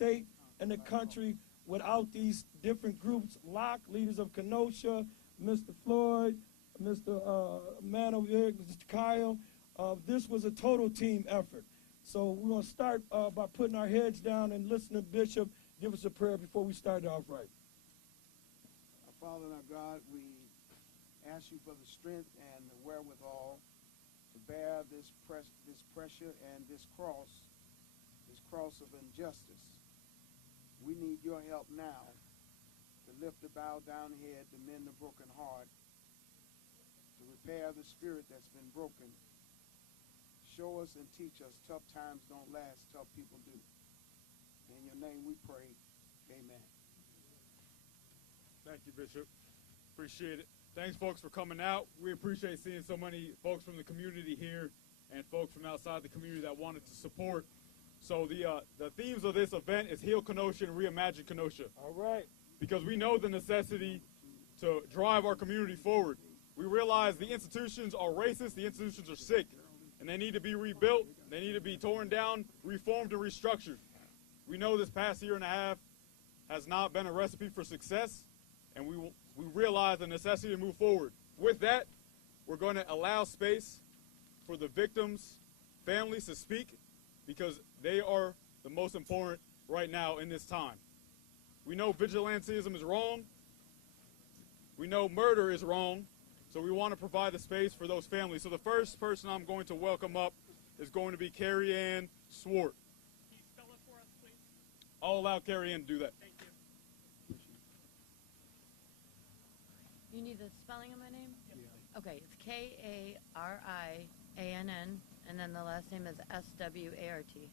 state and the country without these different groups, LOC, Leaders of Kenosha, Mr. Floyd, Mr. Man over here, Mr. Kyle. This was a total team effort. So we're going to start by putting our heads down and listen to Bishop give us a prayer before we start off right. Our Father and our God, we ask you for the strength and the wherewithal to bear this pressure and this cross of injustice. We need your help now to lift the bowed down head, to mend the broken heart, to repair the spirit that's been broken. Show us and teach us. Tough times don't last, tough people do. In your name we pray. Amen. Thank you, Bishop. Appreciate it. Thanks, folks, for coming out. We appreciate seeing so many folks from the community here and folks from outside the community that wanted to support. So the themes of this event is Heal Kenosha and Reimagine Kenosha. All right. Because we know the necessity to drive our community forward. We realize the institutions are racist, the institutions are sick, and they need to be rebuilt. They need to be torn down, reformed, and restructured. We know this past year and a half has not been a recipe for success, and we realize the necessity to move forward. With that, we're going to allow space for the victims' families to speak, because they are the most important right now in this time. We know vigilantism is wrong. We know murder is wrong. So we want to provide the space for those families. So the first person I'm going to welcome up is going to be Carrie Ann Swart. Can you spell it for us, please? I'll allow Carrie Ann to do that. Thank you. You need the spelling of my name? Yes, please. Okay, it's K-A-R-I-A-N-N, and then the last name is S-W-A-R-T.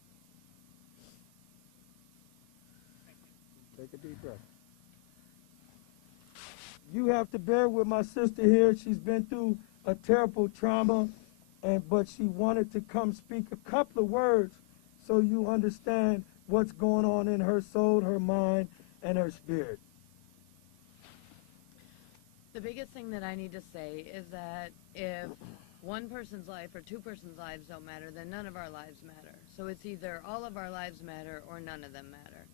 Take a deep breath. You have to bear with my sister here. She's been through a terrible trauma, but she wanted to come speak a couple of words so you understand what's going on in her soul, her mind, and her spirit. The biggest thing that I need to say is that if one person's life or two persons' lives don't matter, then none of our lives matter. So it's either all of our lives matter or none of them matter.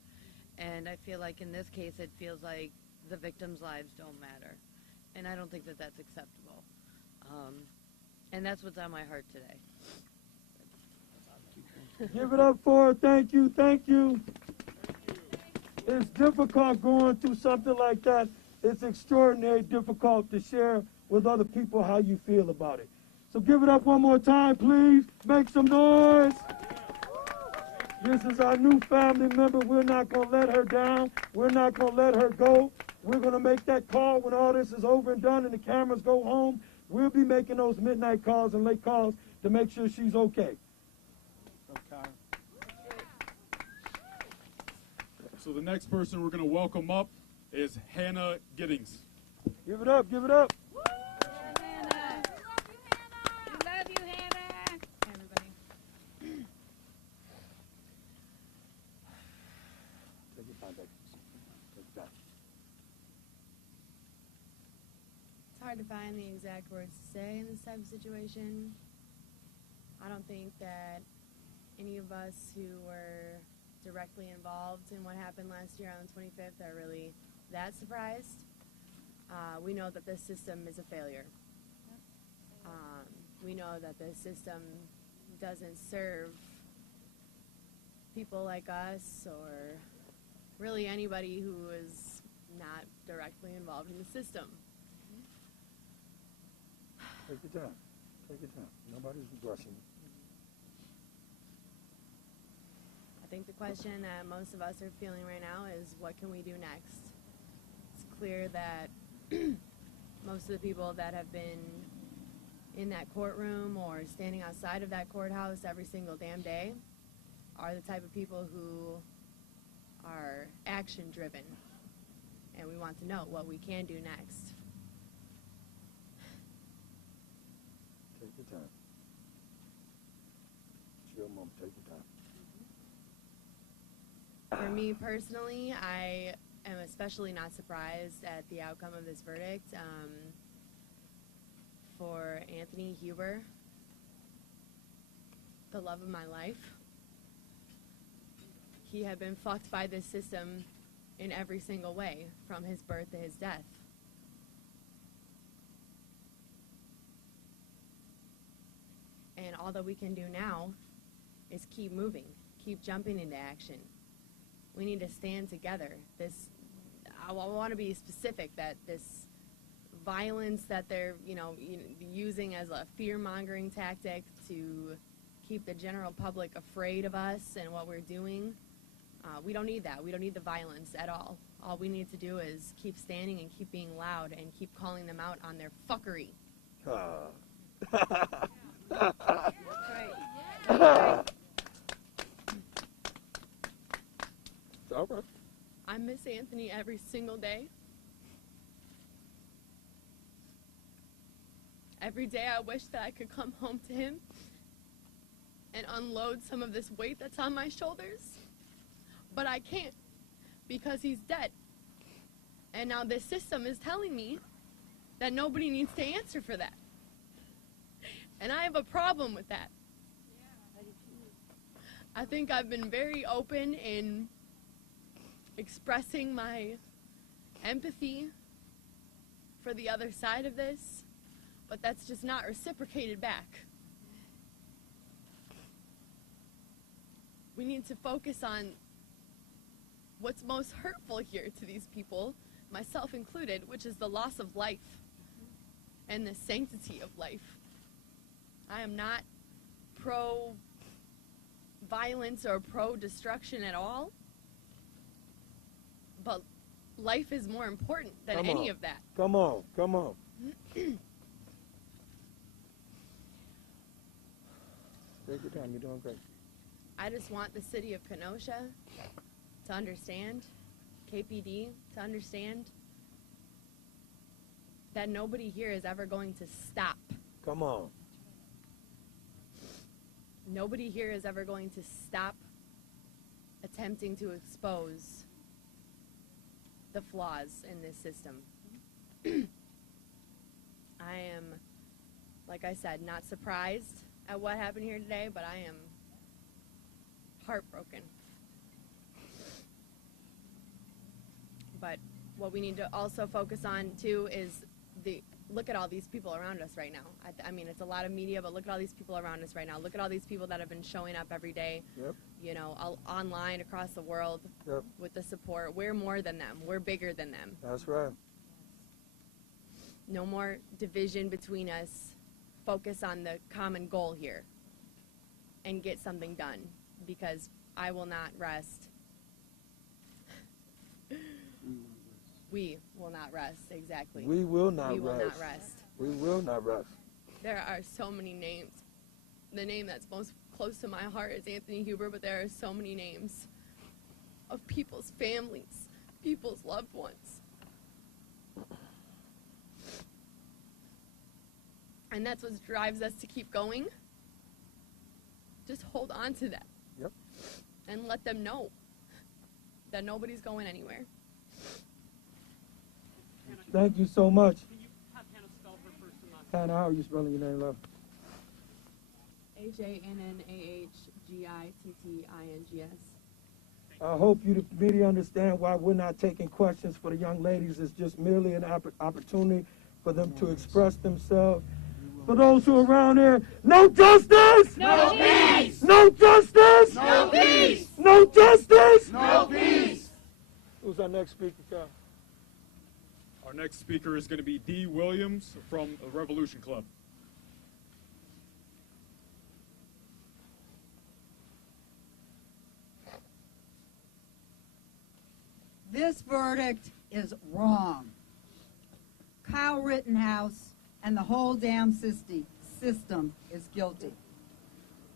And I feel like in this case, it feels like the victims' lives don't matter. And I don't think that that's acceptable. And that's what's on my heart today. Give it up for her. Thank you. Thank you. It's difficult going through something like that. It's extraordinarily difficult to share with other people how you feel about it. So give it up one more time, please. Make some noise. This is our new family member. We're not going to let her down. We're not going to let her go. We're going to make that call when all this is over and done and the cameras go home. We'll be making those midnight calls and late calls to make sure she's okay. Okay. So the next person we're going to welcome up is Hannah Giddings. Give it up. Give it up. Hannah. We love you, Hannah. Hey, everybody. Take your time, baby. Take your time. It's hard to find the exact words to say in this type of situation. I don't think that any of us who were directly involved in what happened last year on the 25th are really that surprised. We know that this system is a failure. We know that this system doesn't serve people like us or really anybody who is not directly involved in the system. Take your time. Take your time. Nobody's rushing. I think the question that most of us are feeling right now is, what can we do next? It's clear that most of the people that have been in that courtroom or standing outside of that courthouse every single damn day are the type of people who are action-driven. And we want to know what we can do next. Take your time. Chill, Mom. Take your time. For me personally, I am especially not surprised at the outcome of this verdict. For Anthony Huber, the love of my life, he had been fucked by this system in every single way, from his birth to his death. And all that we can do now is keep moving, keep jumping into action. We need to stand together. I want to be specific that this violence that they're, using as a fear-mongering tactic to keep the general public afraid of us and what we're doing, we don't need that. We don't need the violence at all. All we need to do is keep standing and keep being loud and keep calling them out on their fuckery. Right. All right. I miss Anthony every single day. Every day I wish that I could come home to him and unload some of this weight that's on my shoulders. But I can't, because he's dead. And now this system is telling me that nobody needs to answer for that. And I have a problem with that. I think I've been very open in expressing my empathy for the other side of this, but that's just not reciprocated back. We need to focus on what's most hurtful here to these people, myself included, which is the loss of life and the sanctity of life. I am not pro-violence or pro-destruction at all, but life is more important than any of that. Come on. Take your time. You're doing great. I just want the city of Kenosha to understand, KPD to understand, that nobody here is ever going to stop. Come on. Nobody here is ever going to stop attempting to expose the flaws in this system. I am, like I said, not surprised at what happened here today, but I am heartbroken. But what we need to also focus on too is look at all these people around us right now. I mean, it's a lot of media, but look at all these people around us right now. Look at all these people that have been showing up every day, online across the world with the support. We're more than them. We're bigger than them. That's right. No more division between us. Focus on the common goal here and get something done, because I will not rest. We will not rest, exactly. We will not rest. We will not rest. We will not rest. There are so many names. The name that's most close to my heart is Anthony Huber, but there are so many names of people's families, people's loved ones. And that's what drives us to keep going. Just hold on to that. Yep. And let them know that nobody's going anywhere. Thank you so much. Can you have Hannah spell her first and last Hannah, how are you spelling your name, love? HANNAHGITTINGS. I hope you, the media, understand why we're not taking questions for the young ladies. It's just merely an opportunity for them to express themselves. For those who are around here, no justice! No peace! No justice! No peace! No justice! No peace! Who's our next speaker, Kyle? Our next speaker is going to be Dee Williams from the Revolution Club. This verdict is wrong. Kyle Rittenhouse and the whole damn system is guilty.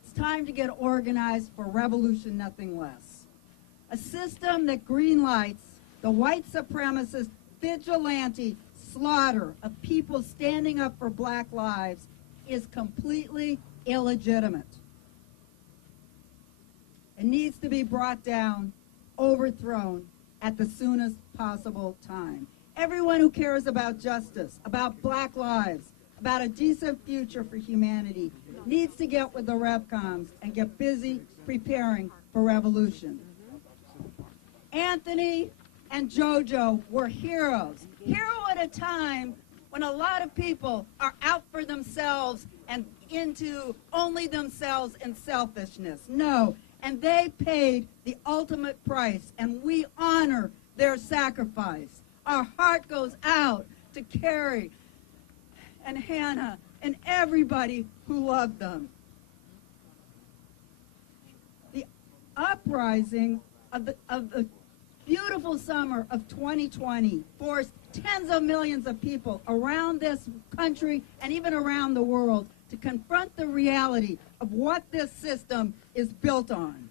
It's time to get organized for revolution, nothing less. A system that greenlights the white supremacist vigilante slaughter of people standing up for black lives is completely illegitimate. It needs to be brought down, overthrown at the soonest possible time. Everyone who cares about justice, about black lives, about a decent future for humanity needs to get with the RevComs and get busy preparing for revolution. Anthony and JoJo were heroes. Hero at a time when a lot of people are out for themselves and into only themselves and selfishness. No, and they paid the ultimate price, and we honor their sacrifice. Our heart goes out to Carrie and Hannah and everybody who loved them. The uprising of the beautiful summer of 2020 forced tens of millions of people around this country and even around the world to confront the reality of what this system is built on.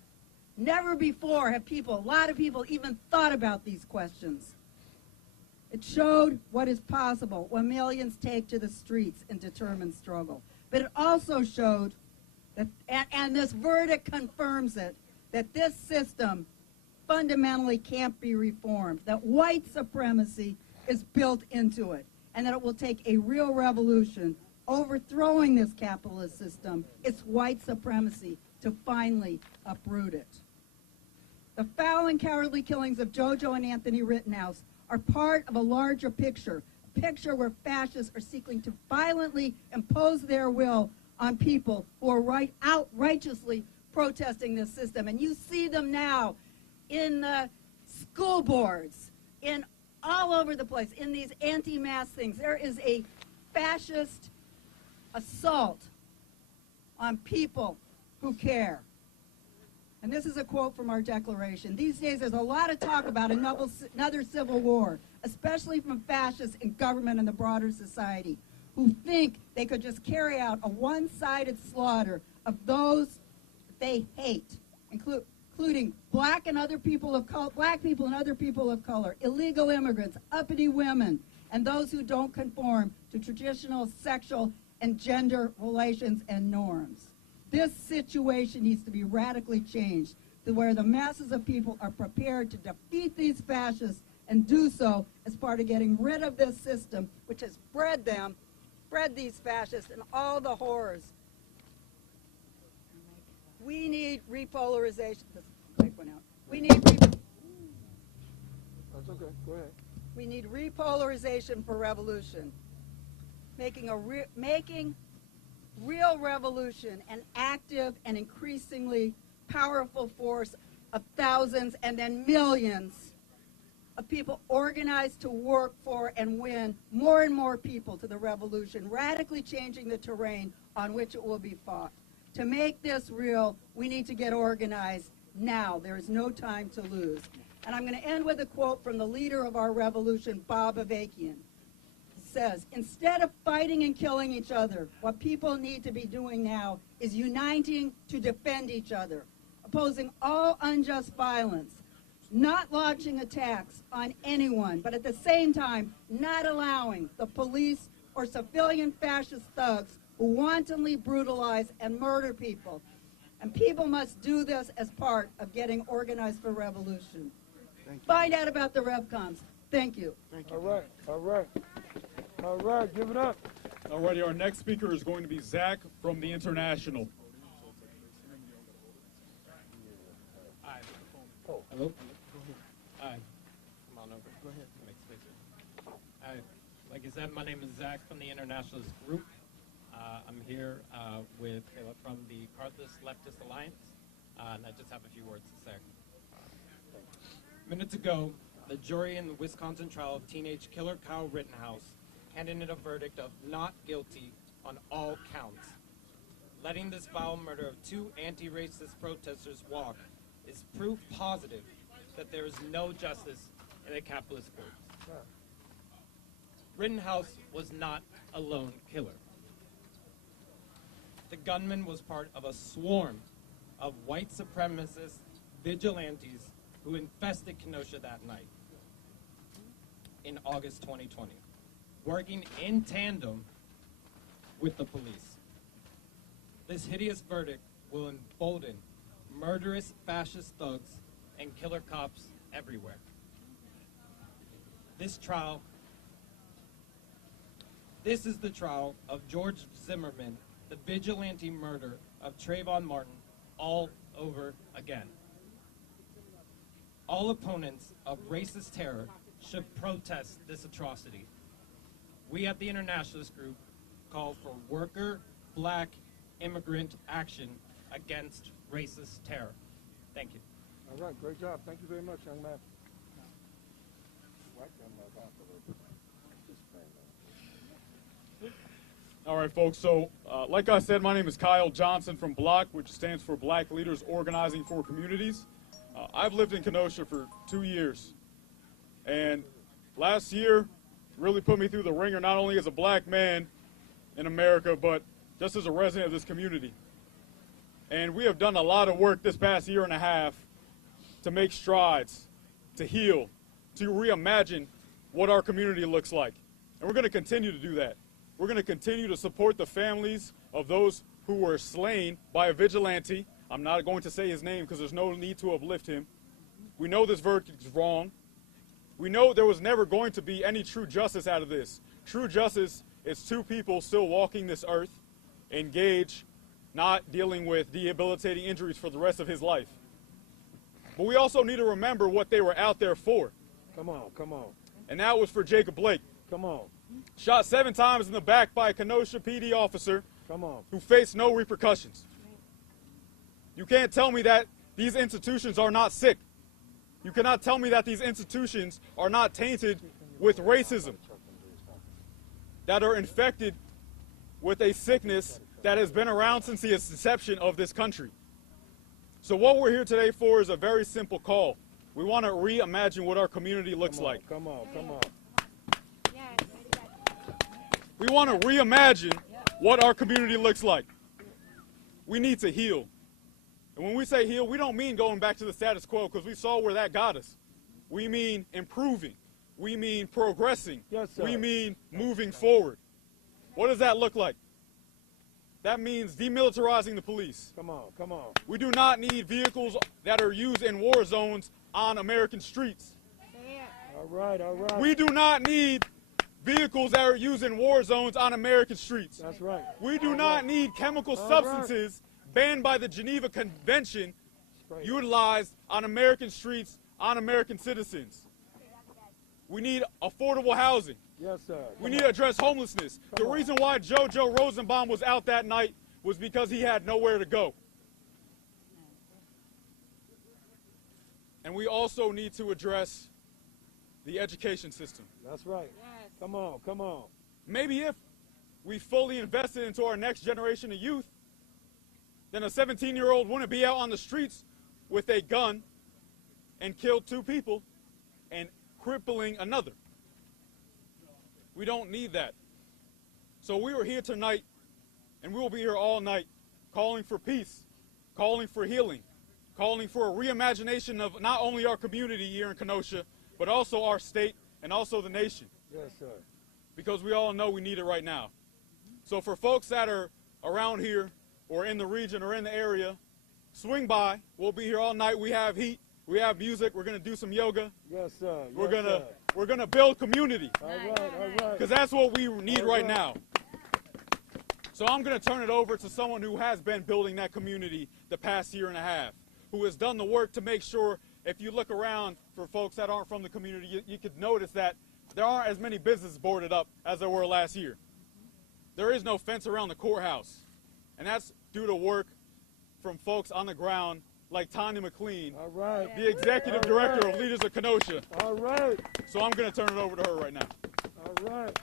Never before have a lot of people even thought about these questions. It showed what is possible when millions take to the streets in determined struggle. But it also showed that, and this verdict confirms it, that this system fundamentally can't be reformed, that white supremacy is built into it, and that it will take a real revolution overthrowing this capitalist system, its white supremacy, to finally uproot it. The foul and cowardly killings of JoJo and Anthony Rittenhouse are part of a larger picture, a picture where fascists are seeking to violently impose their will on people who are righteously protesting this system. And you see them now in the school boards, in all over the place, in these anti-mask things. There is a fascist assault on people who care. And this is a quote from our declaration. These days there's a lot of talk about another civil war, especially from fascists in government and the broader society, who think they could just carry out a one-sided slaughter of those they hate, including black people and other people of color, illegal immigrants, uppity women, and those who don't conform to traditional sexual and gender relations and norms. This situation needs to be radically changed to where the masses of people are prepared to defeat these fascists and do so as part of getting rid of this system which has bred these fascists and all the horrors. We need repolarization. This mic went out. We need That's okay. Go ahead. We need repolarization for revolution. Making real revolution an active and increasingly powerful force of thousands and then millions of people organized to work for and win more and more people to the revolution, radically changing the terrain on which it will be fought. To make this real, we need to get organized now. There is no time to lose. And I'm going to end with a quote from the leader of our revolution, Bob Avakian. Says, instead of fighting and killing each other, what people need to be doing now is uniting to defend each other, opposing all unjust violence, not launching attacks on anyone, but at the same time not allowing the police or civilian fascist thugs who wantonly brutalize and murder people. And people must do this as part of getting organized for revolution. Find out about the RevComs. Thank you. Thank you. All right, all right. All right, give it up. Alrighty, our next speaker is going to be Zach from the International. Hi. Hello? Hi. Come on over. Go ahead. Make space. Hi. Like I said, my name is Zach from the Internationalist Group. I'm here with Caleb from the Cartless Leftist Alliance, and I just have a few words to say. Minutes ago, the jury in the Wisconsin trial of teenage killer Kyle Rittenhouse handed in a verdict of not guilty on all counts. Letting this foul murder of two anti-racist protesters walk is proof positive that there is no justice in the capitalist courts. Rittenhouse was not a lone killer. The gunman was part of a swarm of white supremacist vigilantes who infested Kenosha that night in August 2020, working in tandem with the police. This hideous verdict will embolden murderous fascist thugs and killer cops everywhere. This is the trial of George Zimmerman, the vigilante murder of Trayvon Martin, all over again. all opponents of racist terror should protest this atrocity. We at the Internationalist Group call for worker, black, immigrant action against racist terror. Thank you. All right, great job. Thank you very much, young man. All right, folks. So, like I said, my name is Kyle Johnson from BLOC, which stands for Black Leaders Organizing for Communities. I've lived in Kenosha for 2 years. And last year really put me through the ringer, not only as a black man in America, but just as a resident of this community. And we have done a lot of work this past year and a half to make strides, to heal, to reimagine what our community looks like. And we're going to continue to do that. We're going to continue to support the families of those who were slain by a vigilante. I'm not going to say his name because there's no need to uplift him. We know this verdict is wrong. We know there was never going to be any true justice out of this. True justice is two people still walking this earth, engaged, not dealing with debilitating injuries for the rest of his life. But we also need to remember what they were out there for. Come on, come on. And that was for Jacob Blake. Come on. Shot 7 times in the back by a Kenosha PD officer. Come on. Who faced no repercussions. You can't tell me that these institutions are not sick. You cannot tell me that these institutions are not tainted with racism, that are infected with a sickness that has been around since the inception of this country. So what we're here today for is a very simple call. We want to reimagine what our community looks like. Come on, come on. We want to reimagine what our community looks like. We need to heal. And when we say heal, we don't mean going back to the status quo because we saw where that got us. We mean improving. We mean progressing. Yes, sir. We mean moving forward. What does that look like? That means demilitarizing the police. Come on, come on. We do not need vehicles that are used in war zones on American streets. All right, all right. We do not need vehicles that are used in war zones on American streets. That's right. We do not need chemical substances banned by the Geneva Convention utilized on American streets on American citizens. We need affordable housing. Yes, sir. We need to address homelessness. The reason why JoJo Rosenbaum was out that night was because he had nowhere to go. And we also need to address the education system. That's right. Yes. Come on, come on. Maybe if we fully invested into our next generation of youth, then a 17-year-old wouldn't be out on the streets with a gun and kill 2 people and crippling another. We don't need that. So we were here tonight, and we will be here all night, calling for peace, calling for healing, calling for a reimagination of not only our community here in Kenosha, but also our state and also the nation. Yes, sir. Because we all know we need it right now. So for folks that are around here or in the region or in the area, swing by. We'll be here all night. We have heat. We have music. We're going to do some yoga. Yes, sir. We're gonna build community. All right, all right. Because that's what we need right now. So I'm going to turn it over to someone who has been building that community the past year and a half, who has done the work to make sure, if you look around for folks that aren't from the community, you could notice that there aren't as many businesses boarded up as there were last year. There is no fence around the courthouse. And that's due to work from folks on the ground like Tanya McLean, the executive director of Leaders of Kenosha. All right. So I'm going to turn it over to her right now. All right.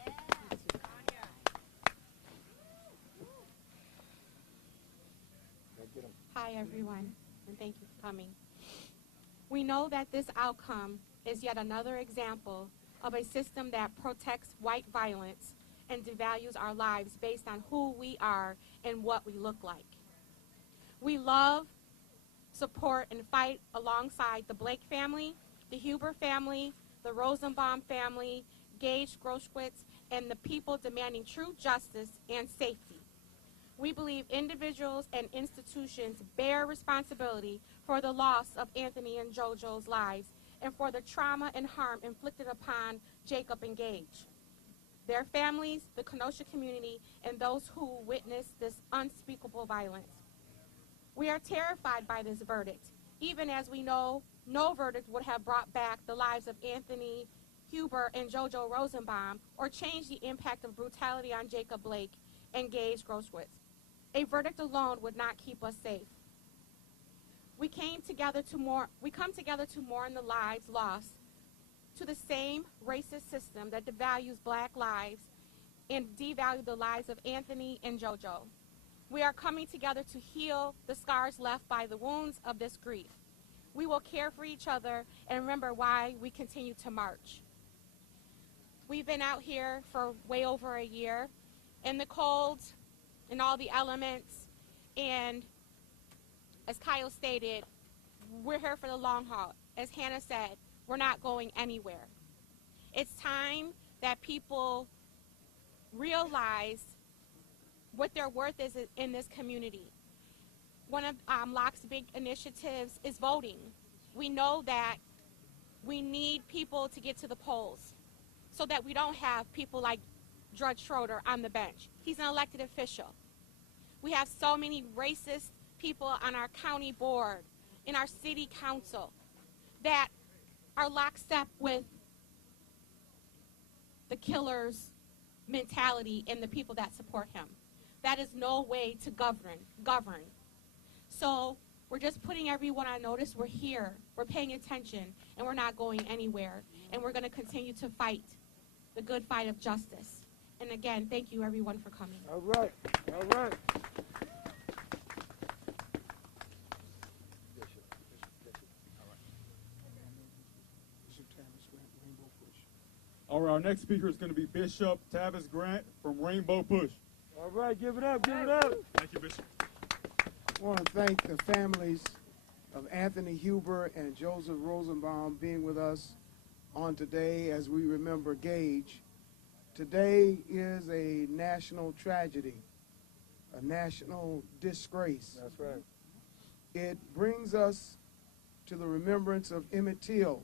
Hi, everyone, and thank you for coming. We know that this outcome is yet another example of a system that protects white violence and devalues our lives based on who we are and what we look like. We love, support, and fight alongside the Blake family, the Huber family, the Rosenbaum family, Gage Groschwitz, and the people demanding true justice and safety. We believe individuals and institutions bear responsibility for the loss of Anthony and JoJo's lives and for the trauma and harm inflicted upon Jacob and Gage, their families, the Kenosha community, and those who witnessed this unspeakable violence. We are terrified by this verdict, even as we know no verdict would have brought back the lives of Anthony Huber and JoJo Rosenbaum or changed the impact of brutality on Jacob Blake and Gage Groswitz. A verdict alone would not keep us safe. We come together to mourn the lives lost to the same racist system that devalues black lives and devalues the lives of Anthony and JoJo. We are coming together to heal the scars left by the wounds of this grief. We will care for each other and remember why we continue to march. We've been out here for way over a year in the cold, in all the elements, and as Kyle stated, we're here for the long haul. As Hannah said, we're not going anywhere. It's time that people realize what their worth is in this community. One of Locke's big initiatives is voting. We know that we need people to get to the polls so that we don't have people like Judge Schroeder on the bench. He's an elected official. We have so many racist people on our county board, in our city council, that are lockstep with the killer's mentality and the people that support him. That is no way to govern. So we're just putting everyone on notice. We're here, we're paying attention, and we're not going anywhere. And we're going to continue to fight the good fight of justice. And again, thank you everyone for coming. All right, all right. All right, our next speaker is going to be Bishop Tavis Grant from Rainbow Push. All right, give it up, give it up. Thank you, Bishop. I want to thank the families of Anthony Huber and Joseph Rosenbaum being with us on today as we remember Gage. Today is a national tragedy, a national disgrace. That's right. It brings us to the remembrance of Emmett Till.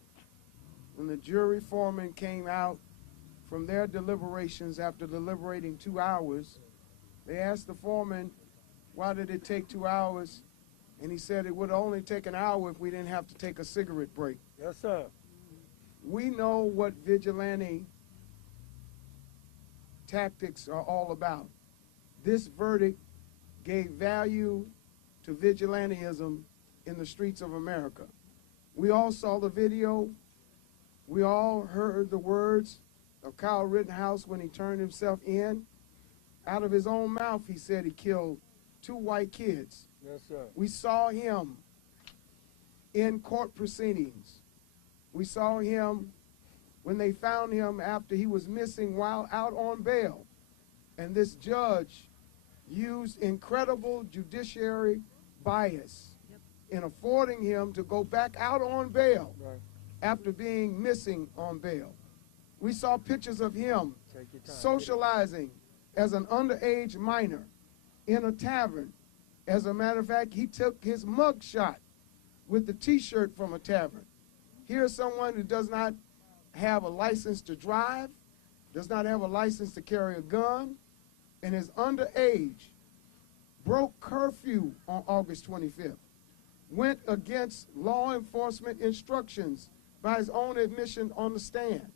When the jury foreman came out from their deliberations after deliberating 2 hours, they asked the foreman, why did it take 2 hours? And he said it would only take an hour if we didn't have to take a cigarette break. Yes, sir. We know what vigilante tactics are all about. This verdict gave value to vigilantism in the streets of America. We all saw the video. We all heard the words of Kyle Rittenhouse when he turned himself in. Out of his own mouth, he said he killed 2 white kids. Yes, sir. We saw him in court proceedings. We saw him when they found him after he was missing while out on bail. And this judge used incredible judiciary bias in affording him to go back out on bail after being missing on bail. We saw pictures of him socializing as an underage minor in a tavern. As a matter of fact, he took his mug shot with the t-shirt from a tavern. Here's someone who does not have a license to drive, does not have a license to carry a gun, and is underage, broke curfew on August 25th, went against law enforcement instructions by his own admission on the stand.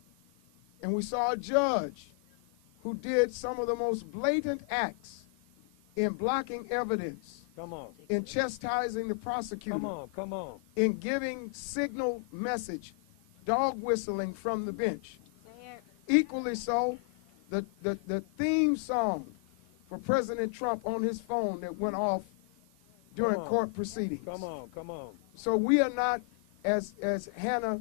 And we saw a judge who did some of the most blatant acts in blocking evidence, in chastising the prosecutor, in giving signal message, dog whistling from the bench. Equally so, the theme song for President Trump on his phone that went off during court proceedings. Come on. So we are not, as Hannah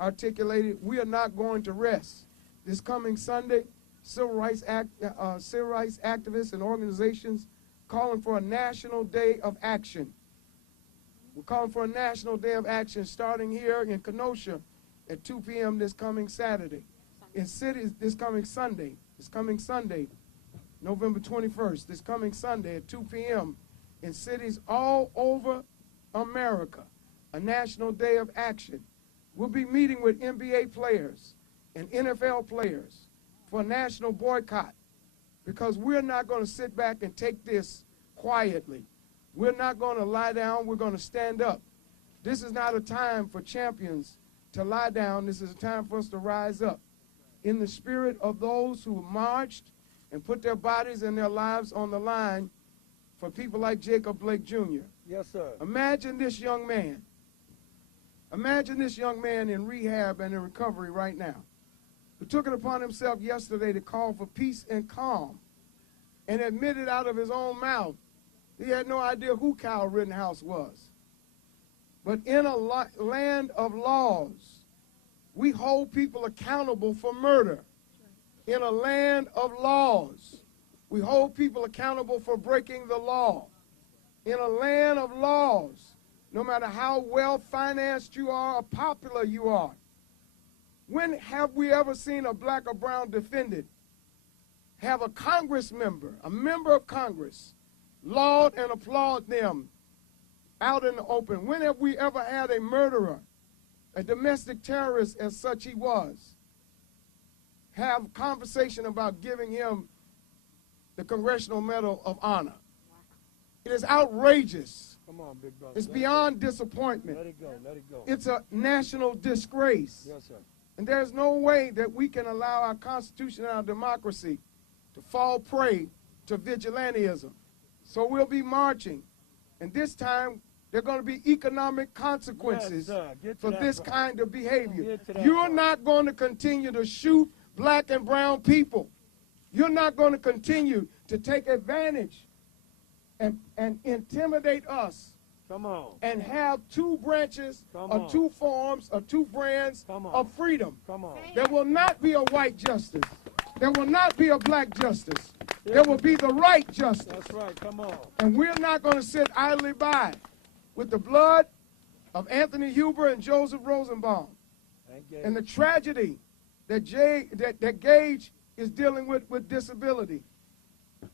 articulated, we are not going to rest. This coming Sunday, civil rights activists and organizations calling for a national day of action. We're calling for a national day of action starting here in Kenosha at 2 p.m. this coming Saturday. In cities this coming Sunday, November 21st, this coming Sunday at 2 p.m. in cities all over America, a national day of action. We'll be meeting with NBA players and NFL players for a national boycott because we're not going to sit back and take this quietly. We're not going to lie down. We're going to stand up. This is not a time for champions to lie down. This is a time for us to rise up in the spirit of those who marched and put their bodies and their lives on the line for people like Jacob Blake Jr. Yes, sir. Imagine this young man. Imagine this young man in rehab and in recovery right now, who took it upon himself yesterday to call for peace and calm and admitted out of his own mouth he had no idea who Kyle Rittenhouse was. But in a land of laws, we hold people accountable for murder. In a land of laws, we hold people accountable for breaking the law. In a land of laws, no matter how well financed you are or popular you are, when have we ever seen a black or brown defendant have a Congress member, a member of Congress, laud and applaud them out in the open? When have we ever had a murderer, a domestic terrorist as such he was, have conversation about giving him the Congressional Medal of Honor? It is outrageous. Come on, big brother. It's beyond disappointment. Let it go, let it go. It's a national disgrace. Yes, sir. And there's no way that we can allow our Constitution and our democracy to fall prey to vigilantism. So we'll be marching. And this time, there are going to be economic consequences for this kind of behavior. You're not going to continue to shoot black and brown people. You're not going to continue to take advantage and intimidate us. Come on. And have two branches or two forms or two brands of freedom. Come on. There will not be a white justice. There will not be a black justice. There will be the right justice. That's right. Come on. And we're not going to sit idly by with the blood of Anthony Huber and Joseph Rosenbaum and the tragedy that Gage is dealing with disability.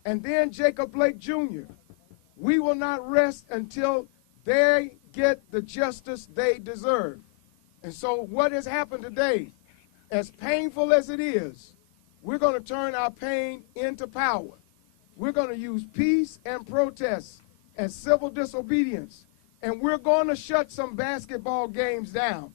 And then Jacob Blake Jr. We will not rest until they get the justice they deserve. And so what has happened today, as painful as it is, we're going to turn our pain into power. We're going to use peace and protest and civil disobedience. And we're going to shut some basketball games down.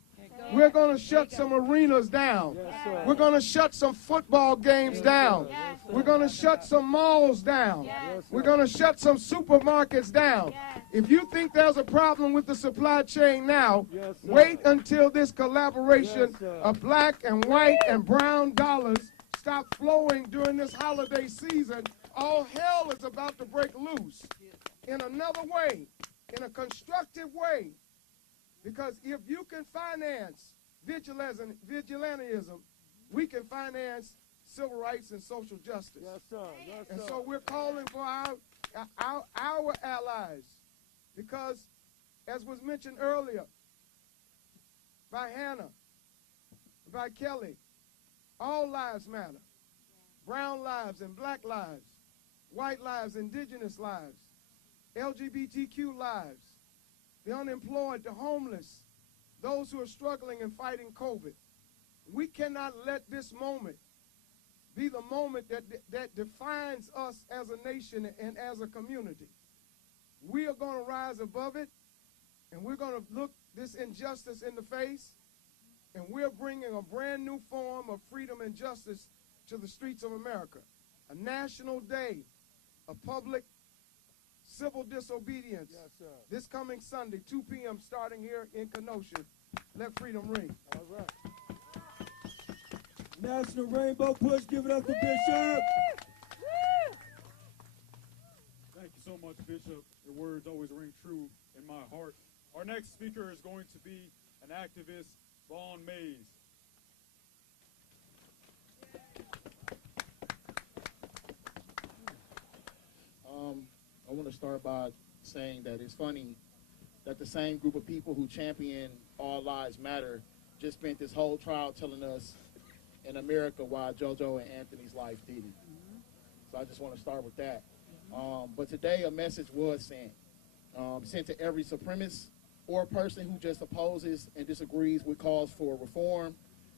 We're going to shut some arenas down. We're going to shut some football games down. We're going to shut some malls down. We're going to shut some supermarkets down. If you think there's a problem with the supply chain now, wait until this collaboration of black and white and brown dollars stop flowing during this holiday season. All hell is about to break loose in another way, in a constructive way. Because if you can finance vigilantism, we can finance civil rights and social justice. Yes, sir. Yes, sir. And so we're calling for our allies, because, as was mentioned earlier by Hannah, by Kelly, all lives matter. Brown lives and black lives, white lives, indigenous lives, LGBTQ lives, the unemployed, the homeless, those who are struggling and fighting COVID. We cannot let this moment be the moment that defines us as a nation and as a community. We are going to rise above it, and we're going to look this injustice in the face, and we're bringing a brand new form of freedom and justice to the streets of America. A national day of public civil disobedience. Yes, sir. This coming Sunday, 2 p.m. starting here in Kenosha. Let freedom ring. All right. National Rainbow Push. Give it up to Bishop. Thank you so much, Bishop. Your words always ring true in my heart. Our next speaker is going to be an activist, Vaughn Mays. I want to start by saying that it's funny that the same group of people who champion All Lives Matter just spent this whole trial telling us in America why JoJo and Anthony's life didn't. So I just want to start with that. But today a message was sent to every supremacist or person who just opposes and disagrees with calls for reform,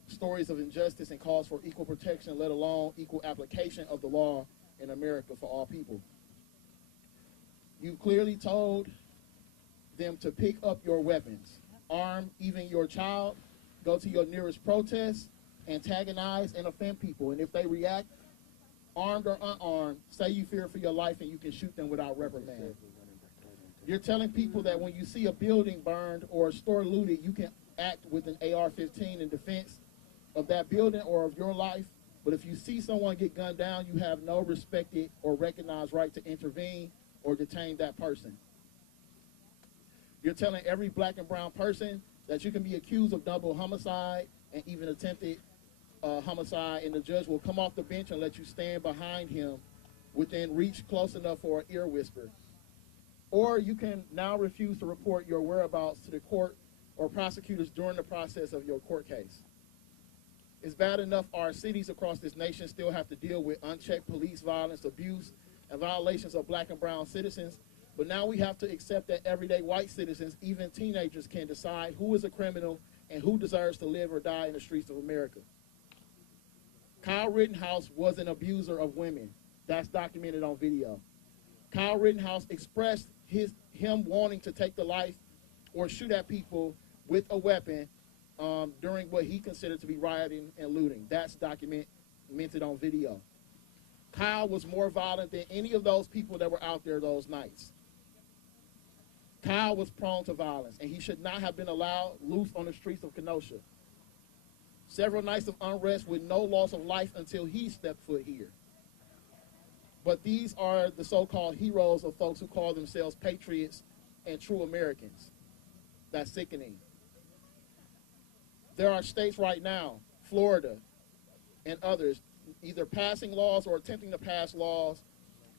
stories of injustice, and calls for equal protection, let alone equal application of the law in America for all people. You clearly told them to pick up your weapons. arm even your child, go to your nearest protest, antagonize and offend people. And if they react, armed or unarmed, say you fear for your life and you can shoot them without reprimand. You're telling people that when you see a building burned or a store looted, you can act with an AR-15 in defense of that building or of your life. But if you see someone get gunned down, you have no respected or recognized right to intervene or detain that person. You're telling every black and brown person that you can be accused of double homicide and even attempted homicide, and the judge will come off the bench and let you stand behind him within reach close enough for an ear whisper. Or you can now refuse to report your whereabouts to the court or prosecutors during the process of your court case. It's bad enough our cities across this nation still have to deal with unchecked police violence, abuse, and violations of black and brown citizens, but now we have to accept that everyday white citizens, even teenagers, can decide who is a criminal and who deserves to live or die in the streets of America. Kyle Rittenhouse was an abuser of women. That's documented on video. Kyle Rittenhouse expressed him wanting to take the life or shoot at people with a weapon during what he considered to be rioting and looting. That's documented on video. Kyle was more violent than any of those people that were out there those nights. Kyle was prone to violence, and he should not have been allowed loose on the streets of Kenosha. Several nights of unrest with no loss of life until he stepped foot here. But these are the so-called heroes of folks who call themselves patriots and true Americans. That's sickening. There are states right now, Florida and others, either passing laws or attempting to pass laws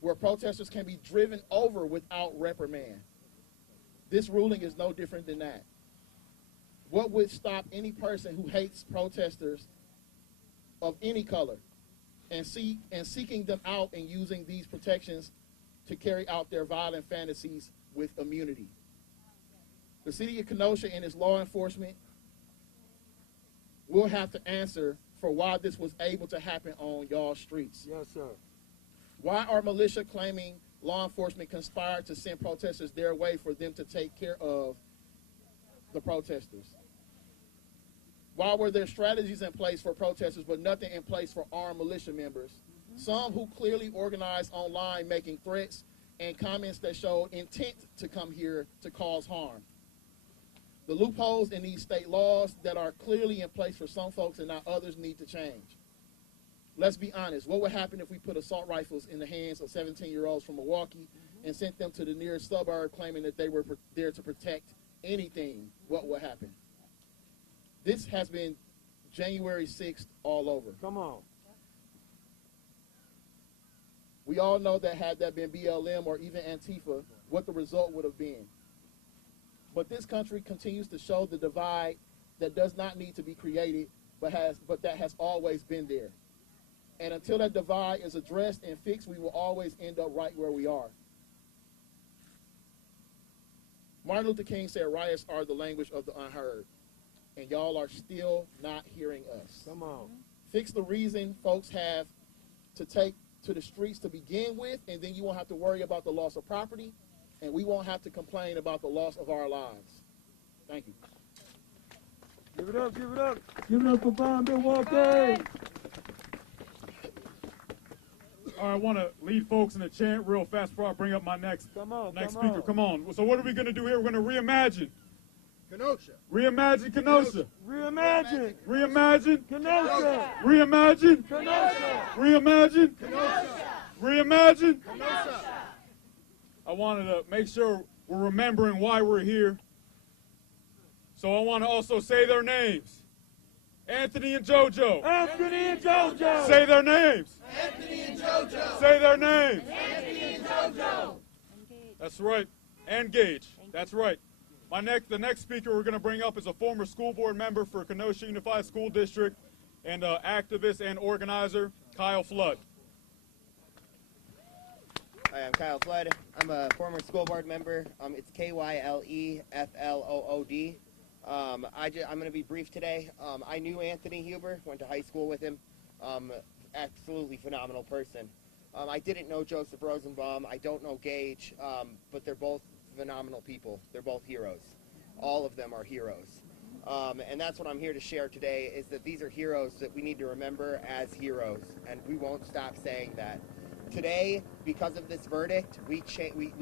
where protesters can be driven over without reprimand. This ruling is no different than that. What would stop any person who hates protesters of any color and seeking them out and using these protections to carry out their violent fantasies with immunity? The city of Kenosha and its law enforcement will have to answer for why this was able to happen on y'all streets. Yes, sir. Why are militia claiming law enforcement conspired to send protesters their way for them to take care of the protesters? Why were there strategies in place for protesters but nothing in place for armed militia members? Some who clearly organized online making threats and comments that showed intent to come here to cause harm. The loopholes in these state laws that are clearly in place for some folks and not others need to change. Let's be honest. What would happen if we put assault rifles in the hands of 17-year-olds from Milwaukee and sent them to the nearest suburb claiming that they were there to protect anything? What would happen? This has been January 6th all over. Come on. We all know that had that been BLM or even Antifa, what the result would have been. But this country continues to show the divide that does not need to be created, but that has always been there. And until that divide is addressed and fixed, we will always end up right where we are. Martin Luther King said riots are the language of the unheard. And y'all are still not hearing us. Come on. Fix the reason folks have to take to the streets to begin with, and then you won't have to worry about the loss of property, and we won't have to complain about the loss of our lives. Thank you. Give it up, give it up. Give it up for Bomb Milwaukee. All right, I want to lead folks in a chant real fast before I bring up my next speaker. Come on. So what are we going to do here? We're going to reimagine Kenosha. Reimagine Kenosha. Reimagine. Reimagine Kenosha. Reimagine Kenosha. Reimagine Kenosha. Reimagine. Kenosha. I wanted to make sure we're remembering why we're here. So I want to also say their names. Anthony and JoJo. Anthony and JoJo. Say their names. Anthony and JoJo. Say their names. Anthony and JoJo. That's right. And Gage. That's right. The next speaker we're going to bring up is a former school board member for Kenosha Unified School District and activist and organizer, Kyle Flood. Hi, I'm Kyle Flood. I'm a former school board member. It's KYLEFLOOD. I'm going to be brief today. I knew Anthony Huber, went to high school with him. Absolutely phenomenal person. I didn't know Joseph Rosenbaum. I don't know Gage, but they're both phenomenal people. They're both heroes. all of them are heroes. And that's what I'm here to share today, is that these are heroes that we need to remember as heroes, and we won't stop saying that. Today, because of this verdict, we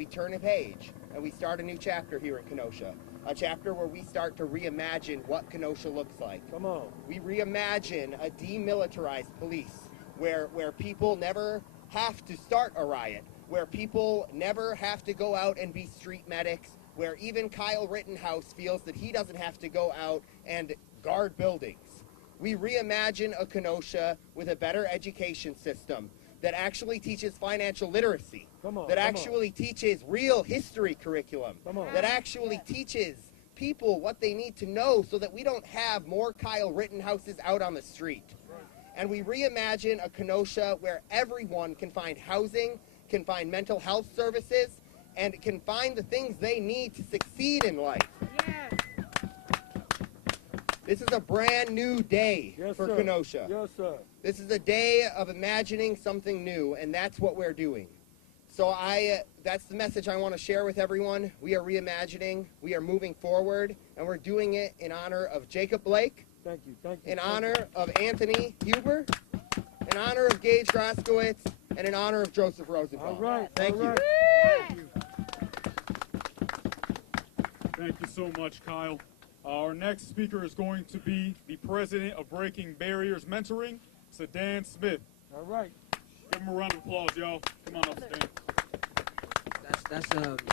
turn a page, and we start a new chapter here in Kenosha, a chapter where we start to reimagine what Kenosha looks like. Come on. We reimagine a demilitarized police, where people never have to start a riot, where people never have to go out and be street medics, where even Kyle Rittenhouse feels that he doesn't have to go out and guard buildings. We reimagine a Kenosha with a better education system that actually teaches financial literacy, that actually teaches real history curriculum, that actually teaches people what they need to know so that we don't have more Kyle Rittenhouses out on the street. And we reimagine a Kenosha where everyone can find housing, can find mental health services, and can find the things they need to succeed in life. Yes. This is a brand new day for Kenosha. Yes, sir. This is a day of imagining something new, and that's what we're doing. So that's the message I want to share with everyone. We are reimagining, we are moving forward, and we're doing it in honor of Jacob Blake, thank you. In honor of Anthony Huber, in honor of Gage Groskowitz, and in honor of Joseph Rosenbaum. All right. Thank you. Thank you so much, Kyle. Our next speaker is going to be the president of Breaking Barriers Mentoring, Sedan Smith. All right. Give him a round of applause, y'all. Come on up, Sedan. That's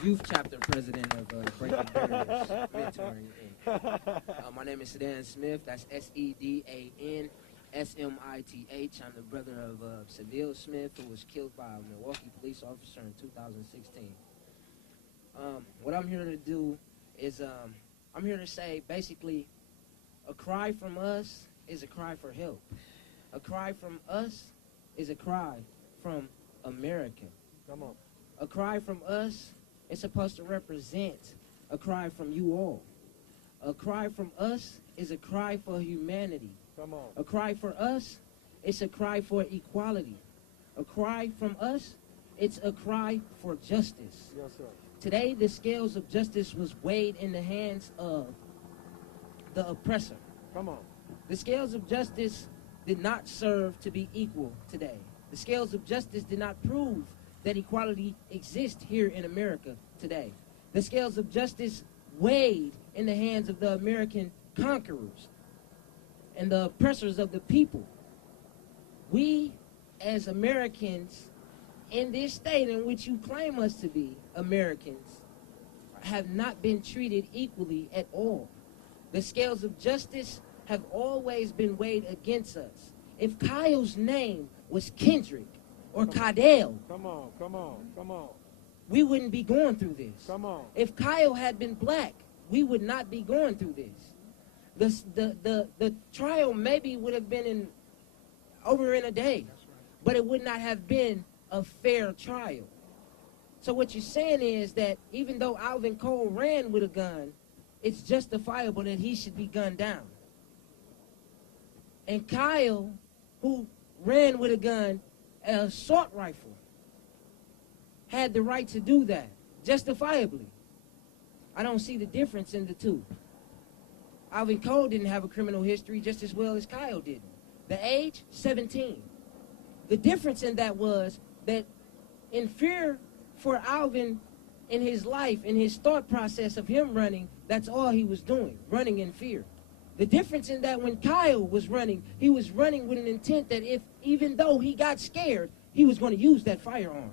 youth chapter president of Breaking Barriers Mentoring, Inc. My name is Sedan Smith. That's SEDAN SMITH. I'm the brother of Seville Smith, who was killed by a Milwaukee police officer in 2016. What I'm here to do is I'm here to say, basically, a cry from us is a cry for help. A cry from us is a cry from America. Come on. A cry from us is supposed to represent a cry from you all. A cry from us is a cry for humanity. Come on. A cry for us, it's a cry for equality. A cry from us, it's a cry for justice. Yes, sir. Today, the scales of justice was weighed in the hands of the oppressor. Come on. The scales of justice did not serve to be equal today. The scales of justice did not prove that equality exists here in America today. The scales of justice weighed in the hands of the American conquerors and the oppressors of the people. We, as Americans, in this state in which you claim us to be Americans, have not been treated equally at all. The scales of justice have always been weighed against us. If Kyle's name was Kendrick or Cadell, come on, we wouldn't be going through this. Come on. If Kyle had been black, we would not be going through this. The trial maybe would have been over in a day, but it would not have been a fair trial. So what you're saying is that even though Alvin Cole ran with a gun, it's justifiable that he should be gunned down. And Kyle, who ran with a gun, an assault rifle, had the right to do that, justifiably. I don't see the difference in the two. Alvin Cole didn't have a criminal history just as well as Kyle didn't. The age, 17. The difference in that was that in fear for Alvin in his life, in his thought process of him running, that's all he was doing, running in fear. The difference in that when Kyle was running, he was running with an intent that if, even though he got scared, he was going to use that firearm.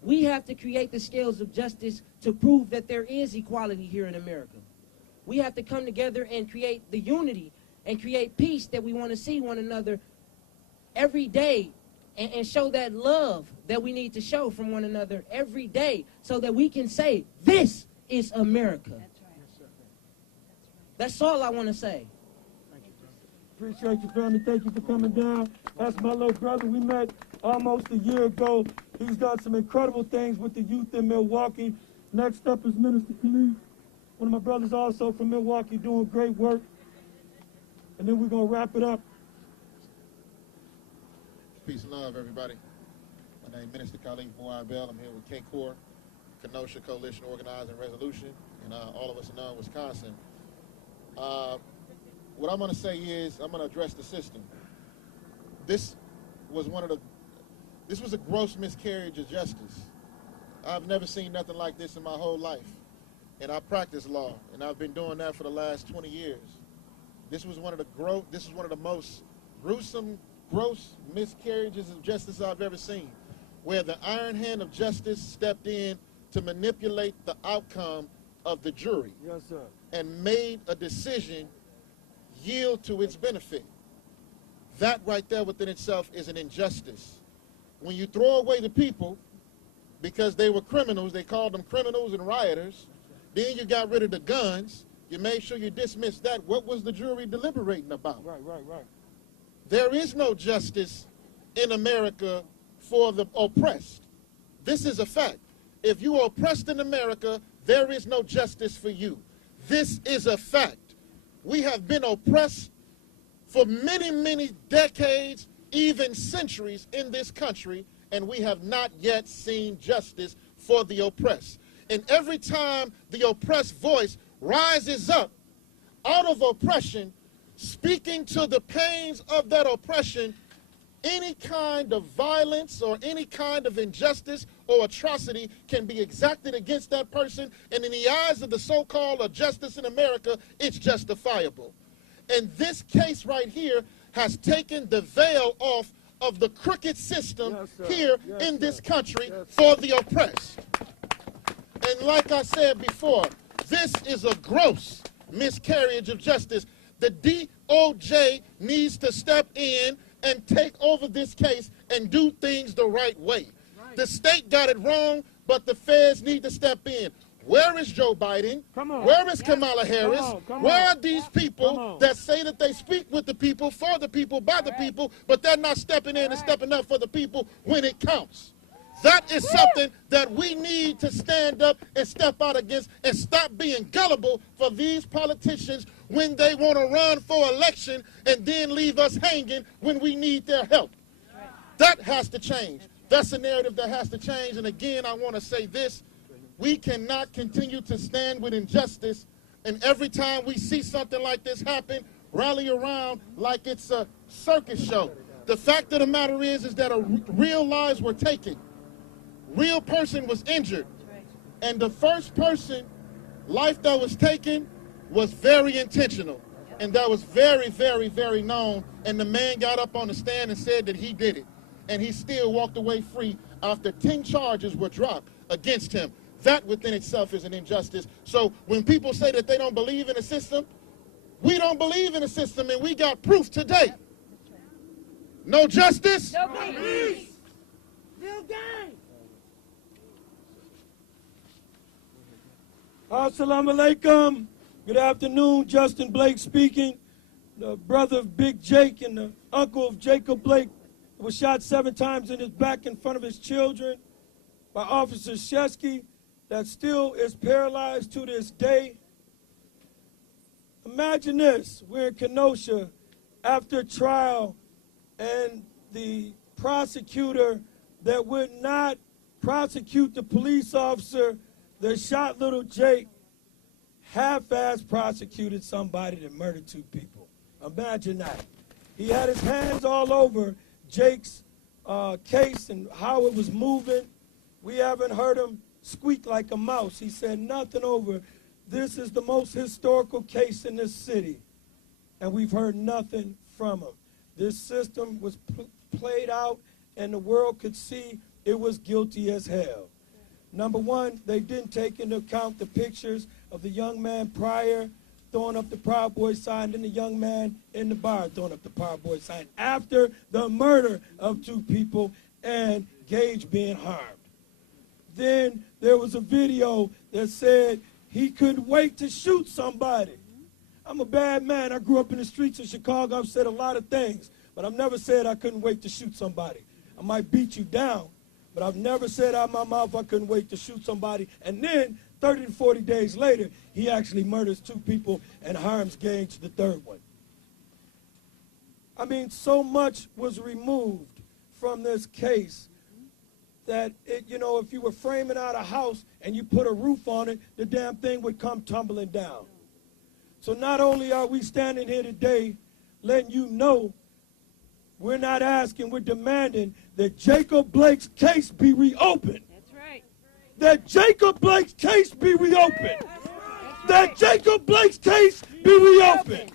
We have to create the scales of justice to prove that there is equality here in America. We have to come together and create the unity and create peace that we want to see one another every day and show that love that we need to show from one another every day so that we can say, this is America. That's right. That's all I want to say. Appreciate you, family. Thank you for coming down. That's my little brother. We met almost a year ago. He's done some incredible things with the youth in Milwaukee. Next up is Minister Khalid. One of my brothers also from Milwaukee doing great work. And then we're going to wrap it up. Peace and love, everybody. My name is Minister Khalid Bell. I'm here with K-Core, Kenosha Coalition Organizing Resolution, and all of us are known Wisconsin. What I'm going to say is I'm going to address the system. This was a gross miscarriage of justice. I've never seen nothing like this in my whole life. And I practice law, and I've been doing that for the last 20 years. This was one of the most gruesome, gross miscarriages of justice I've ever seen, where the iron hand of justice stepped in to manipulate the outcome of the jury. Yes, sir. And made a decision yield to its benefit. That right there within itself is an injustice. When you throw away the people because they were criminals, they called them criminals and rioters, then you got rid of the guns, you made sure you dismissed that. What was the jury deliberating about? Right. There is no justice in America for the oppressed. This is a fact. If you are oppressed in America, there is no justice for you. This is a fact. We have been oppressed for many, many decades, even centuries in this country, and we have not yet seen justice for the oppressed. And every time the oppressed voice rises up out of oppression, speaking to the pains of that oppression, any kind of violence or any kind of injustice or atrocity can be exacted against that person, and in the eyes of the so-called justice in America, it's justifiable. And this case right here has taken the veil off of the crooked system here in this country for the oppressed. And like I said before, this is a gross miscarriage of justice. The DOJ needs to step in and take over this case and do things the right way. The state got it wrong, but the feds need to step in. Where is Joe Biden? Where is Kamala Harris? Where are these people that say that they speak with the people, for the people, by the people, but they're not stepping in and stepping up for the people when it counts? That is something that we need to stand up and step out against and stop being gullible for these politicians when they want to run for election and then leave us hanging when we need their help. That has to change. That's a narrative that has to change. And again, I want to say this. We cannot continue to stand with injustice, and every time we see something like this happen, rally around like it's a circus show. The fact of the matter is that real lives were taken. Real person was injured. And the first person life that was taken was very intentional. And that was very, very, very known. And the man got up on the stand and said that he did it. And he still walked away free after 10 charges were dropped against him. That within itself is an injustice. So when people say that they don't believe in a system, we don't believe in a system, and we got proof today. No justice. No peace. No gain. Assalamu alaikum. Good afternoon. Justin Blake speaking. The brother of Big Jake and the uncle of Jacob Blake was shot 7 times in his back in front of his children by Officer Shesky, that still is paralyzed to this day. Imagine this. We're in Kenosha after trial, and the prosecutor that would not prosecute the police officer that shot little Jake half-ass prosecuted somebody that murdered 2 people. Imagine that. He had his hands all over Jake's case and how it was moving. We haven't heard him squeak like a mouse. He said nothing over. This is the most historical case in this city, and we've heard nothing from him. This system was played out, and the world could see it was guilty as hell. Number one, they didn't take into account the pictures of the young man prior throwing up the Proud Boys sign, and the young man in the bar throwing up the Proud Boys sign after the murder of 2 people and Gage being harmed. Then there was a video that said he couldn't wait to shoot somebody. I'm a bad man. I grew up in the streets of Chicago. I've said a lot of things, but I've never said I couldn't wait to shoot somebody. I might beat you down, but I've never said out of my mouth I couldn't wait to shoot somebody. And then 30 to 40 days later, he actually murders 2 people and harms Gage, the 3rd one. I mean, so much was removed from this case that if you were framing out a house and you put a roof on it, the damn thing would come tumbling down. So not only are we standing here today letting you know, we're not asking, we're demanding that Jacob Blake's case be reopened. That's right. That Jacob Blake's case be reopened. That Jacob Blake's case be reopened.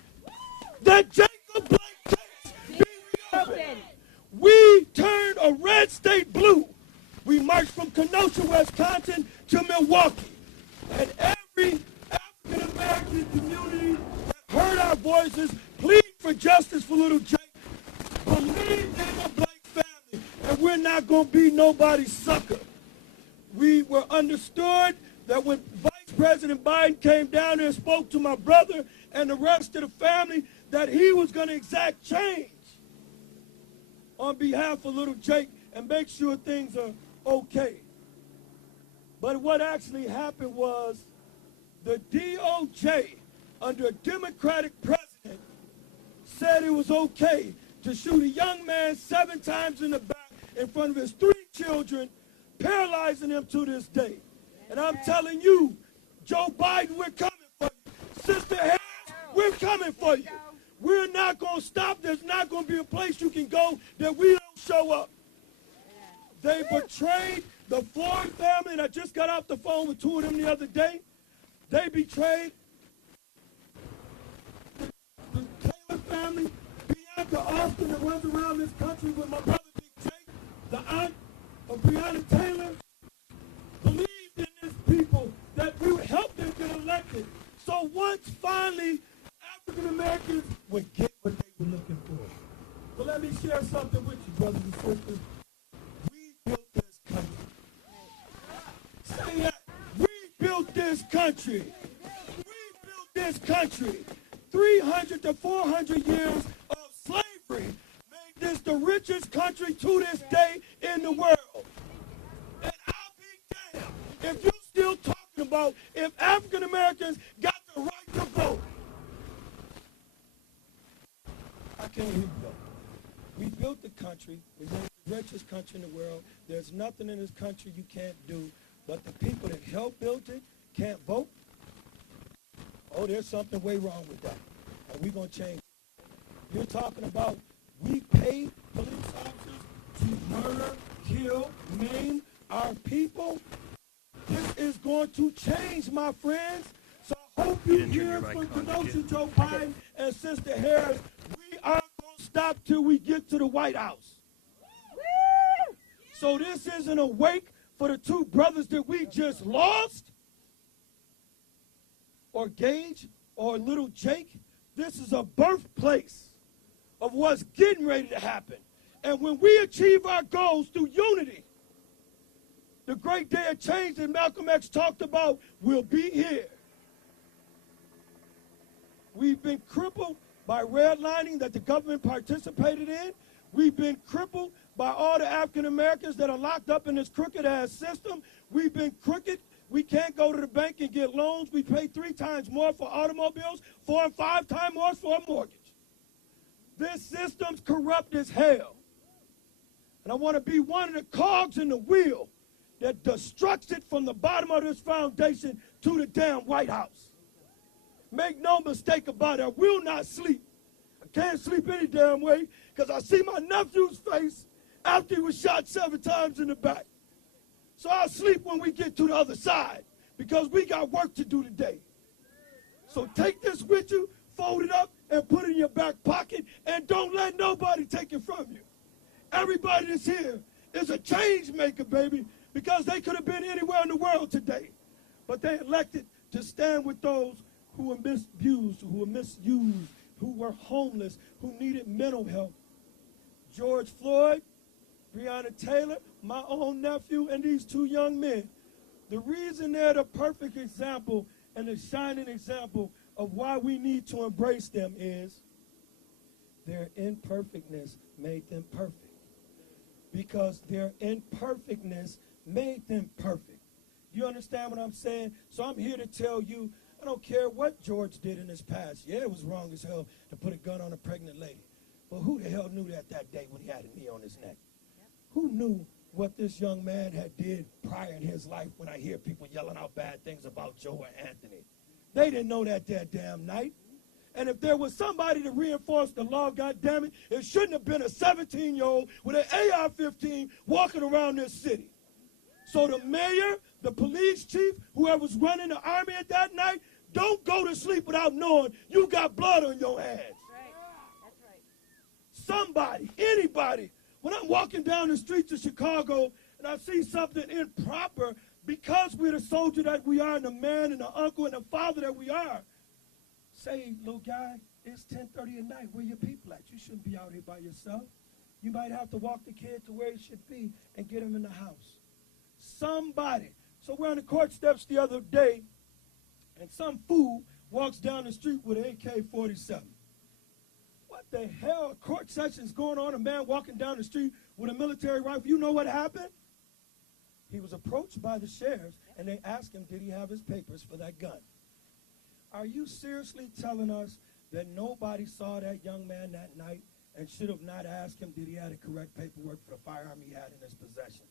That Jacob Blake's case be reopened. We turned a red state blue. We marched from Kenosha, Wisconsin to Milwaukee. And every African-American community that heard our voices plead for justice for little Jake, believe in the Blake family, and we're not going to be nobody's sucker. We were understood that when Vice President Biden came down there and spoke to my brother and the rest of the family, that he was going to exact change on behalf of little Jake and make sure things are okay. But what actually happened was the DOJ, under a Democratic president, said it was okay to shoot a young man 7 times in the back in front of his 3 children, paralyzing them to this day. And I'm telling you, Joe Biden, we're coming for you. Sister Harris, we're coming for you. We're not going to stop. There's not going to be a place you can go that we don't show up. They betrayed the Floyd family, and I just got off the phone with 2 of them the other day. They betrayed the Taylor family, Bianca Austin, that runs around this country with my brother Big Jake, the aunt of Breonna Taylor, believed in this people that we would help them get elected. So once finally African Americans would get what they were looking for. But let me share something with you, brothers and sisters. We built this country. Say that. We built this country. We built this country. 300 to 400 years of slavery made this the richest country to this day in the world. And I'll be damned if you're still talking about if African Americans got the right to vote. I can't hear you though. We built the country. We made it the richest country in the world. There's nothing in this country you can't do. But the people that helped build it can't vote. Oh, there's something way wrong with that. And we're going to change it. You're talking about we pay police officers to murder, kill, maim our people. This is going to change, my friends. So I hope you hear from Kenosha, Joe Biden, and Sister Harris. We aren't going to stop till we get to the White House. So this isn't a wake for the 2 brothers that we just lost, or Gage, or little Jake. This is a birthplace of what's getting ready to happen. And when we achieve our goals through unity, the great day of change that Malcolm X talked about will be here. We've been crippled by redlining that the government participated in. We've been crippled by all the African Americans that are locked up in this crooked-ass system. We've been crooked. We can't go to the bank and get loans. We pay 3 times more for automobiles, 4 and 5 times more for a mortgage. This system's corrupt as hell. And I want to be one of the cogs in the wheel that destructs it from the bottom of this foundation to the damn White House. Make no mistake about it, I will not sleep. I can't sleep any damn way because I see my nephew's face after he was shot 7 times in the back. So I'll sleep when we get to the other side because we got work to do today. So take this with you, fold it up, and put it in your back pocket, and don't let nobody take it from you. Everybody that's here is a change maker, baby, because they could have been anywhere in the world today. But they elected to stand with those who were misused, who were homeless, who needed mental health. George Floyd, Breonna Taylor, my own nephew, and these 2 young men. The reason they're the perfect example and the shining example of why we need to embrace them is their imperfectness made them perfect. Because their imperfectness made them perfect. You understand what I'm saying? So I'm here to tell you, I don't care what George did in his past. Yeah, it was wrong as hell to put a gun on a pregnant lady. But who the hell knew that day when he had a knee on his neck? Who knew what this young man had did prior in his life when I hear people yelling out bad things about Joe and Anthony. They didn't know that damn night. And if there was somebody to reinforce the law, goddammit, it shouldn't have been a 17-year-old with an AR-15 walking around this city. So the mayor, the police chief, whoever's running the army at that night, don't go to sleep without knowing you got blood on your hands. That's right. Somebody, anybody, when I'm walking down the streets of Chicago and I see something improper, because we're the soldier that we are and the man and the uncle and the father that we are, say, little guy, it's 10:30 at night. Where your people at? You shouldn't be out here by yourself. You might have to walk the kid to where he should be and get him in the house. Somebody. So we're on the court steps the other day, and some fool walks down the street with an AK-47. What the hell? A court session's going on, a man walking down the street with a military rifle. You know what happened? He was approached by the sheriffs, and they asked him, did he have his papers for that gun? Are you seriously telling us that nobody saw that young man that night and should have not asked him, did he have the correct paperwork for the firearm he had in his possession?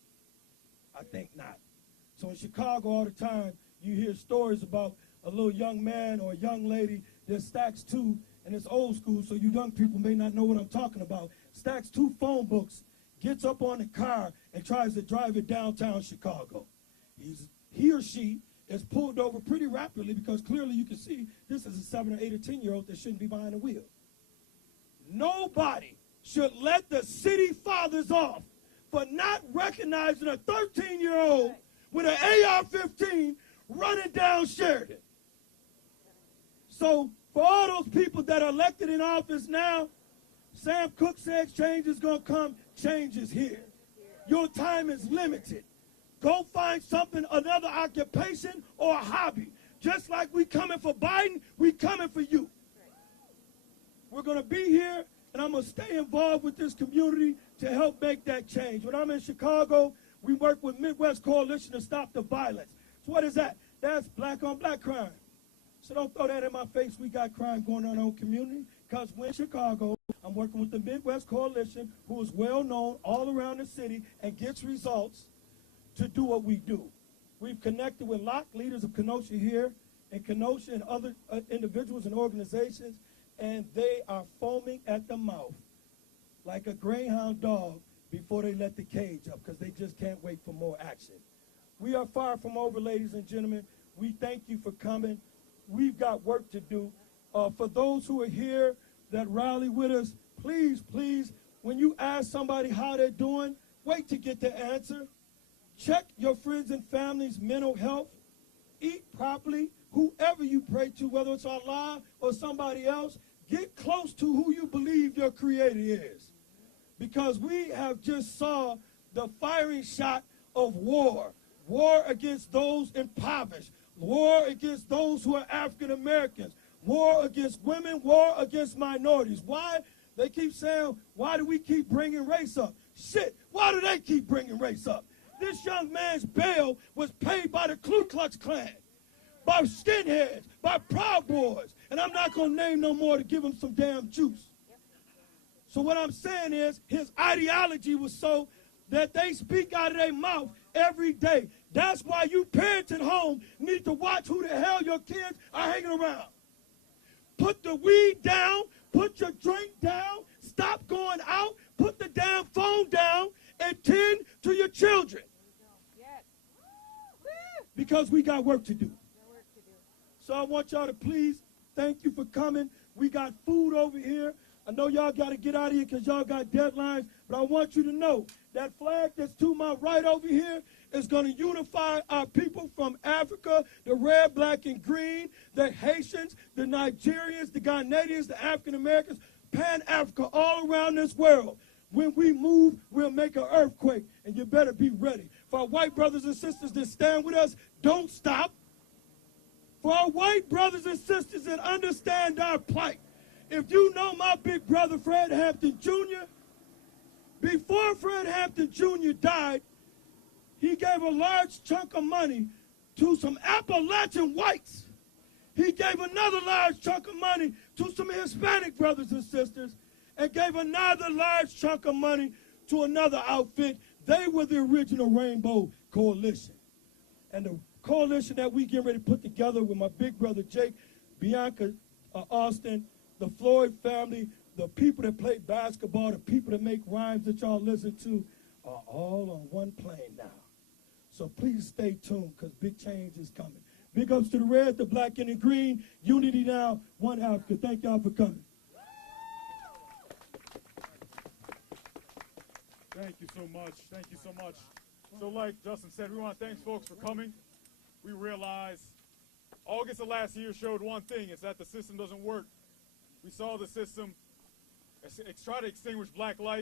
I think not. So in Chicago all the time, you hear stories about a little young man or a young lady that stacks two, and it's old school, so you young people may not know what I'm talking about, stacks 2 phone books, gets up on the car, and tries to drive it downtown Chicago. He or she is pulled over pretty rapidly because clearly you can see this is a 7 or 8 or 10-year-old that shouldn't be behind the wheel. Nobody should let the city fathers off for not recognizing a 13-year-old with an AR-15 running down Sheridan. So for all those people that are elected in office now, Sam Cooke says change is going to come. Change is here. Your time is limited. Go find something, another occupation or a hobby. Just like we coming for Biden, we coming for you. We're going to be here, and I'm going to stay involved with this community to help make that change. When I'm in Chicago, we work with Midwest Coalition to Stop the Violence. So what is that? That's black-on-black crime. So don't throw that in my face. We got crime going on in our own community, because we're in Chicago. I'm working with the Midwest Coalition, who is well known all around the city and gets results to do what we do. We've connected with LOC, leaders of Kenosha here, and Kenosha and other individuals and organizations, and they are foaming at the mouth like a greyhound dog before they let the cage up, because they just can't wait for more action. We are far from over, ladies and gentlemen. We thank you for coming. We've got work to do. For those who are here that rally with us, please, please, when you ask somebody how they're doing, wait to get the answer. Check your friends and family's mental health. Eat properly. Whoever you pray to, whether it's Allah or somebody else, get close to who you believe your creator is. Because we have just saw the firing shot of war. War against those impoverished. War against those who are African Americans. War against women. War against minorities. Why? They keep saying, why do we keep bringing race up? Shit, why do they keep bringing race up? This young man's bail was paid by the Ku Klux Klan, by skinheads, by Proud Boys, and I'm not going to name no more to give him some damn juice. So what I'm saying is his ideology was so that they speak out of their mouth every day. That's why you parents at home need to watch who the hell your kids are hanging around. Put the weed down, put your drink down, stop going out, put the damn phone down, and tend to your children. Because we got work to do. So I want y'all to please, thank you for coming. We got food over here. I know y'all got to get out of here because y'all got deadlines, but I want you to know that flag that's to my right over here is going to unify our people from Africa, the red, black, and green, the Haitians, the Nigerians, the Ghanaians, the African Americans, Pan-Africa, all around this world. When we move, we'll make an earthquake, and you better be ready. For our white brothers and sisters that stand with us, don't stop. For our white brothers and sisters that understand our plight, if you know my big brother Fred Hampton Jr., before Fred Hampton Jr. died, he gave a large chunk of money to some Appalachian whites. He gave another large chunk of money to some Hispanic brothers and sisters, and gave another large chunk of money to another outfit. They were the original Rainbow Coalition. And the coalition that we get ready to put together with my big brother Jake, Bianca Austin, the Floyd family, the people that play basketball, the people that make rhymes that y'all listen to, are all on one plane now. So please stay tuned, because big change is coming. Big ups to the red, the black, and the green. Unity now, one Africa. Thank y'all for coming. Thank you so much. Thank you so much. So like Justin said, we want to thank folks for coming. We realize August of last year showed one thing. It's that the system doesn't work. We saw the system try to extinguish black life.